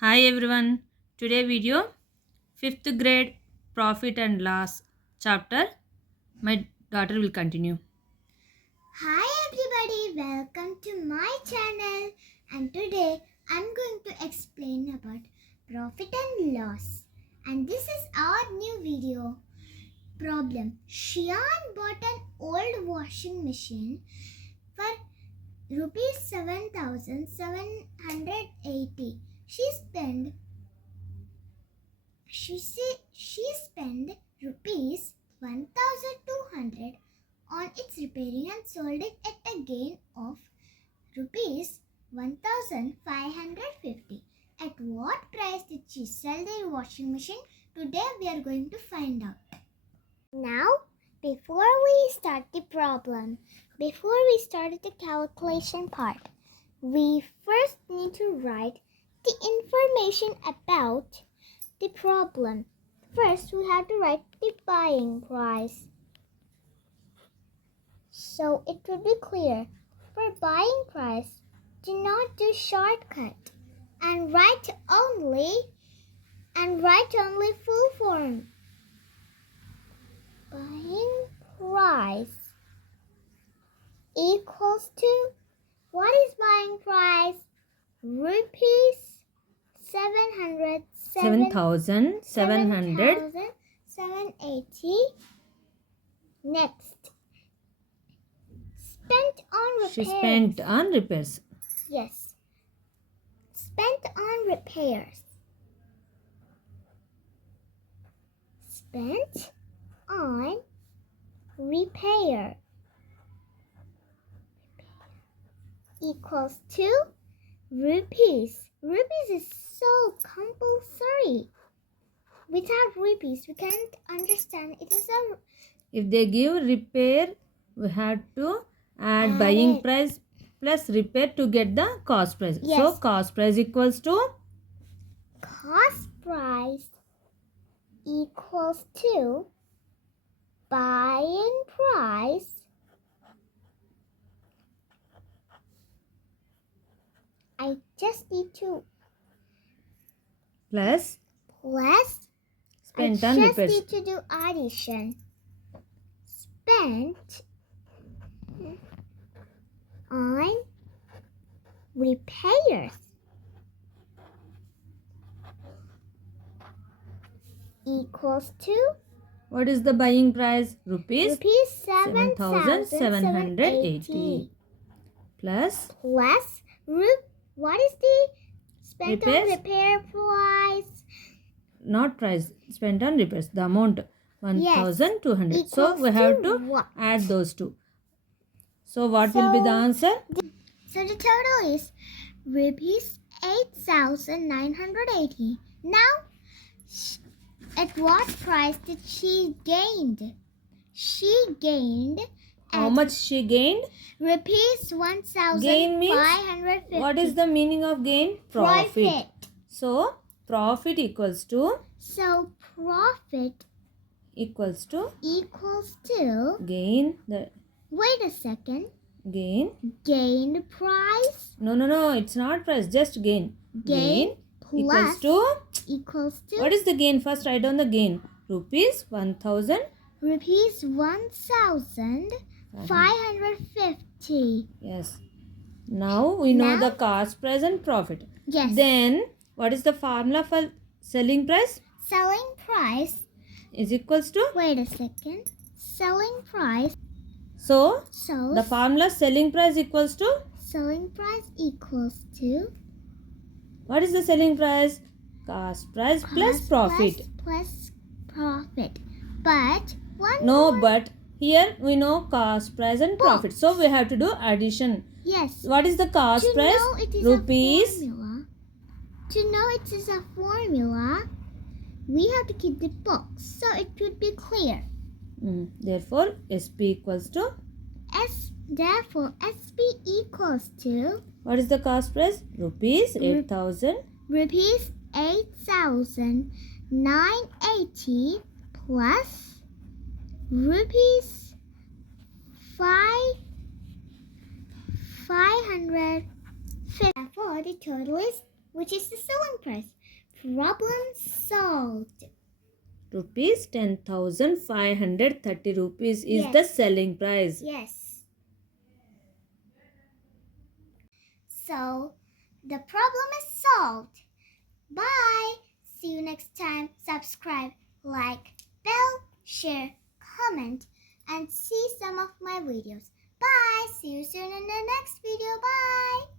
Hi everyone. Today video 5th grade profit and loss chapter. My daughter will continue. Hi everybody, welcome to my channel, and today I'm going to explain about profit and loss, and this is our new video. Problem: Shian bought an old washing machine for rupees 7,780. She spent rupees 1,200 on its repairing and sold it at a gain of rupees 1,550. At what price did she sell the washing machine? Today we are going to find out. Now, before we start the calculation part, we first need to write the information about the problem. First, we have to write the buying price, so it will be clear. For buying price, do not do shortcut and write only full form. Buying price equals to, what is buying price? Rupees 7,780. Next, spent on repairs. She spent on repairs. Yes. Spent on repairs. Spent on repair equals to rupees. Rupees is so compulsory. Without rupees, we can't understand. It is a. If they give repair, we have to add buying price plus repair to get the cost price. Yes. So cost price equals to Cost price equals to buying price I just need to plus spent on repairs. I just need to do addition. Spent on repairs equals to, What is the buying price? Rupees 7,780 plus what is the spent repairs? on repair price? Not price, spent on repairs. The amount 1,200. Yes, so we have to what? add those two. So what will be the answer? So the total is rupees 8,980. Now, at what price did she gained? She gained. How much she gained? Rupees 1,550. Gain means, what is the meaning of gain? Profit. So profit equals to. So profit equals to gain. The Wait a second. Gain Price. No. It's not price. Just gain. Gain equals to. What is the gain? First write down the gain. Rupees 1,000. Rupees 1,550. Yes. Now we know the cost price and profit. Yes. Then what is the formula for selling price? Selling price is equals to. Wait a second. Selling price. So the formula selling price equals to. What is the selling price? Cost price plus profit. Plus profit. But but here we know cost price and profit. So we have to do addition. Yes. What is the cost price? Rupees. To know it is a formula, we have to keep the box so it would be clear. Therefore, SP equals to. SP equals to. What is the cost price? Rupees 8,000. Rupees 8,980 plus rupees 550. Therefore, the total is which is the selling price. Problem solved. Rupees 10,530 rupees is the Yes. selling price. Yes. So the problem is solved. Bye. See you next time. Subscribe, like, bell, share, comment, and see some of my videos. Bye. See you soon in the next video. Bye.